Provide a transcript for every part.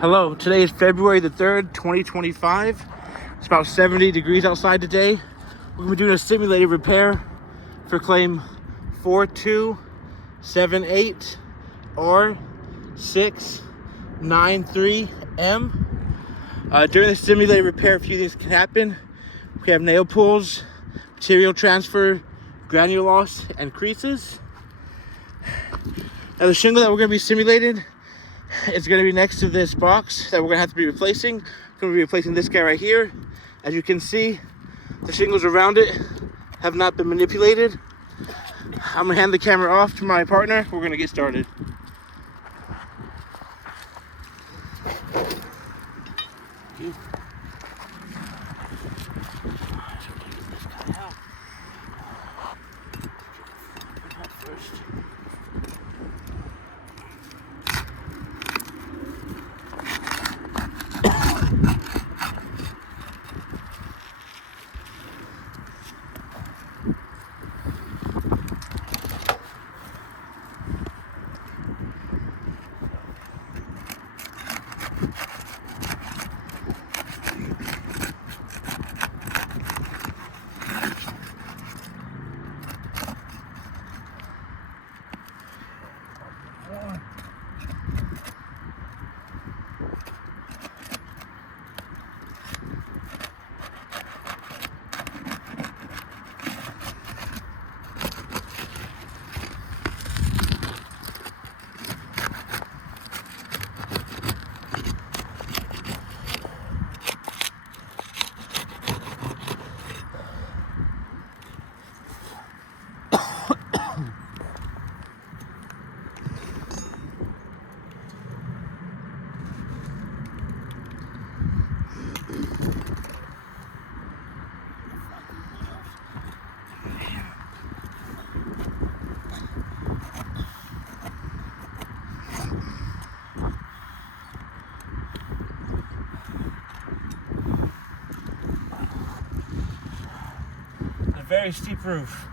Hello, today is February the 3rd, 2025. It's about 70 degrees outside today. We're gonna be doing a simulated repair for claim 4278R693M. During the simulated repair, a few things can happen. We have nail pulls, material transfer, granule loss, and creases. Now the shingle that we're gonna be simulating is going to be next to this box that we're going to have to be replacing. We're going to be replacing this guy right here. As you can see, the shingles around it have not been manipulated. I'm going to hand the camera off to my partner. We're going to get started. A very steep roof.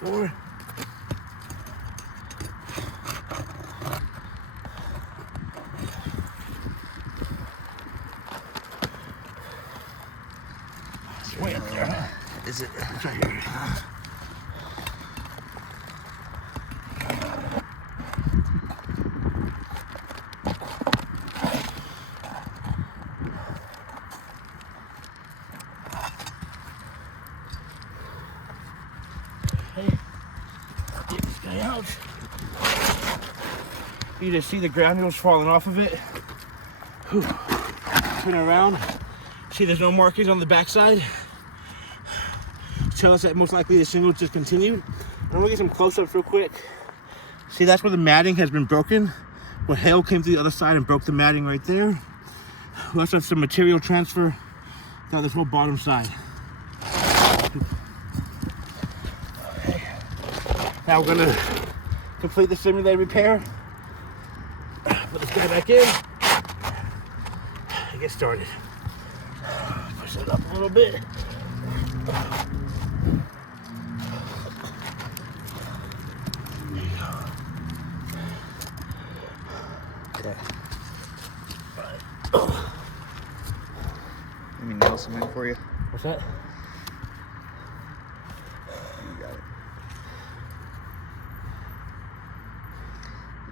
Four. It's way up there, huh? Is it? It's right here. Hey. guy out. You just see the granules falling off of it. Whew. Turn around. See there's no markings on the backside. Tell us that most likely the shingle just continued. I'm gonna get some close-ups real quick. See, that's where the matting has been broken. Where hail came to the other side and broke the matting right there. We also have some material transfer down this whole bottom side. Okay. Now we're gonna complete the simulated repair. Put this guy back in. And get started. Push it up a little bit. Okay. Let me nail some in for you. What's that? You got it.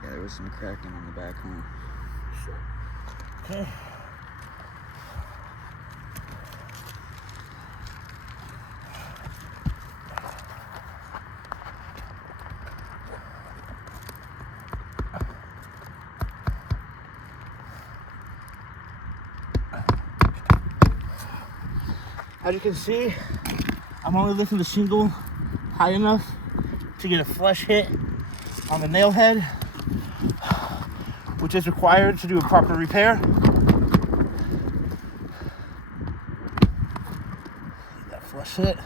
Yeah, there was some cracking on the back, huh? Sure. Okay. As you can see, I'm only lifting the shingle high enough to get a flush hit on the nail head, which is required to do a proper repair. That flush hit.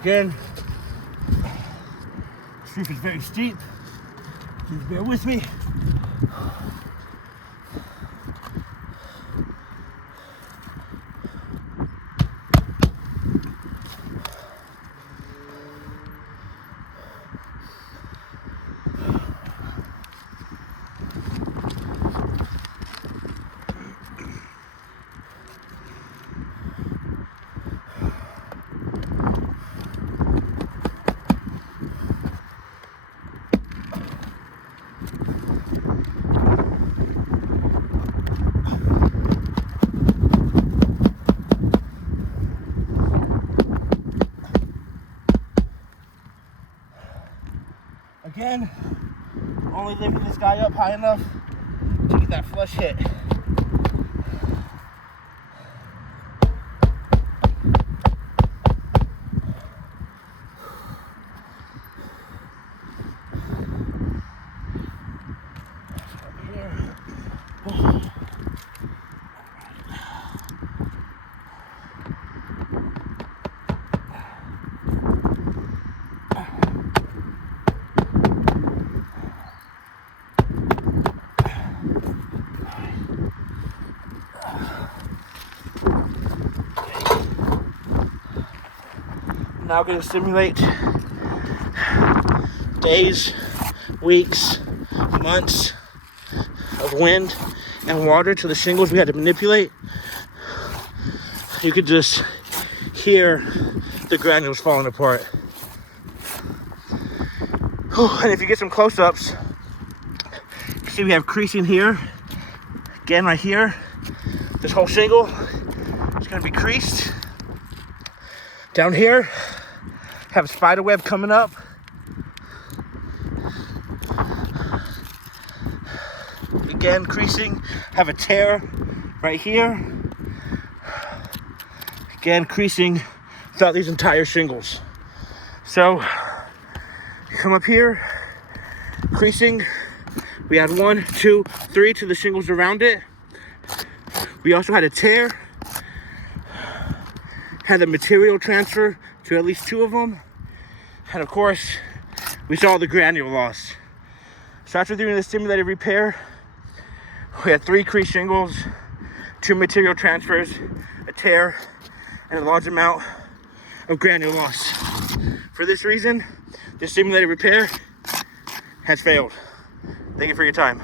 Again, this roof is very steep. Please bear with me. Again, only lifting this guy up high enough to get that flush hit. Now going to simulate days, weeks, months of wind and water to the shingles we had to manipulate. You could just hear the granules falling apart. And if you get some close-ups, you see we have creasing here. Again, right here. This whole shingle is going to be creased. Down here, have a spider web coming up. Again, creasing. Have a tear right here. Again, creasing throughout these entire shingles. So, come up here, creasing. We had 1, 2, 3 to the shingles around it. We also had a tear. Had a material transfer to at least 2 of them. And of course, we saw the granule loss. So after doing the simulated repair, we had 3 crease shingles, 2 material transfers, a tear, and a large amount of granule loss. For this reason, this simulated repair has failed. Thank you for your time.